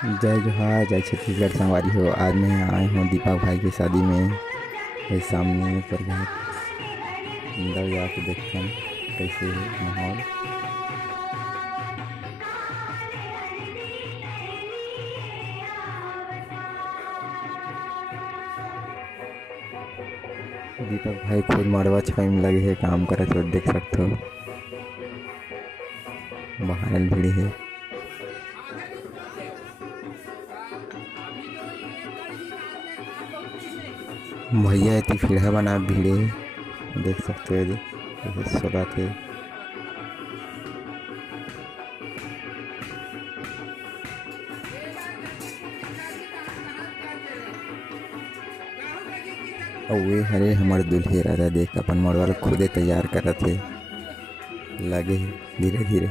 जय जोहार, जय छत्तीसगढ़ संगवारी हो। आज मैं आए हूँ दीपक भाई की शादी में। वही सामने पर घर अंदर जाके देखते हैं कैसे है माहौल। दीपक भाई खुद मड़वा छपाई में लगे है, काम करत हो, देख सकते हो। बाहर भीड़ है। भैया इतनी फिर बना भीड़े, देख सकते हो। जैसे स्वागत है। और वे हरे हमारे दुल्हे राजा देख अपन मड़वा ला खुदे तैयार करत है, लगे है धीरे धीरे।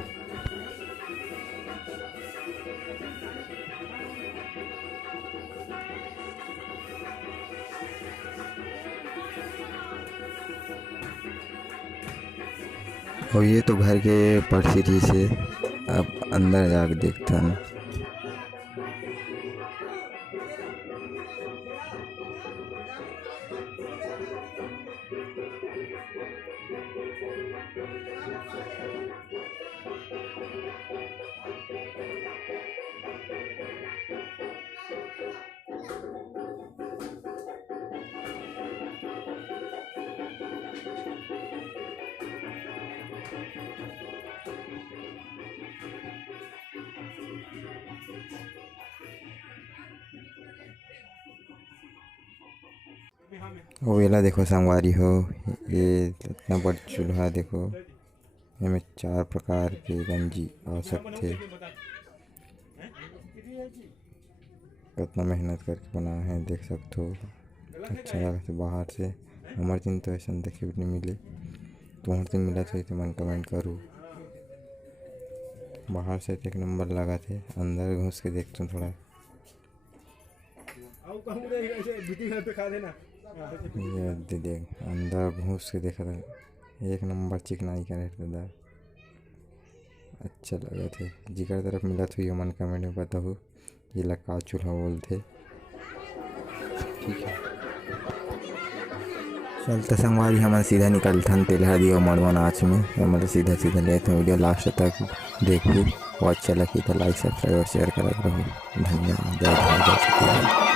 और ये तो घर के परिस्थिति से अब अंदर जाके देखते हैं। वो वेला देखो संगवारी हो, ये इतना बड़ा चूल्हा देखो। इसमें 4 प्रकार के गंजी आ सकते। कितना मेहनत करके बना है, देख सकते हो। अच्छा लगा तो बाहर से हमारे दिन तो ऐसा देखे भी नहीं मिले। तुम्हारे दिन मिला तो मन कमेंट करूँ। बाहर से एक नंबर लगा थे, अंदर घुस के देखते थोड़ा। ये देख अंदर घुस के देखा था, एक नंबर चिकनाई का रहता था। अच्छा लगा थे। जिगर तरफ मिला तो ये मन कमेंट में बताओ ये लका चूल्हा बोलते। ठीक है, चलते संगवारी हम सीधा निकलथन तेलहा दियो मड़वा नाच में। मतलब सीधा सीधा ले तो वीडियो लास्ट तक देखू। और अच्छा लगी तो लाइक सब्सक्राइब और शेयर करते रहो। धन्यवाद। जय भारत, जय छत्तीसगढ़।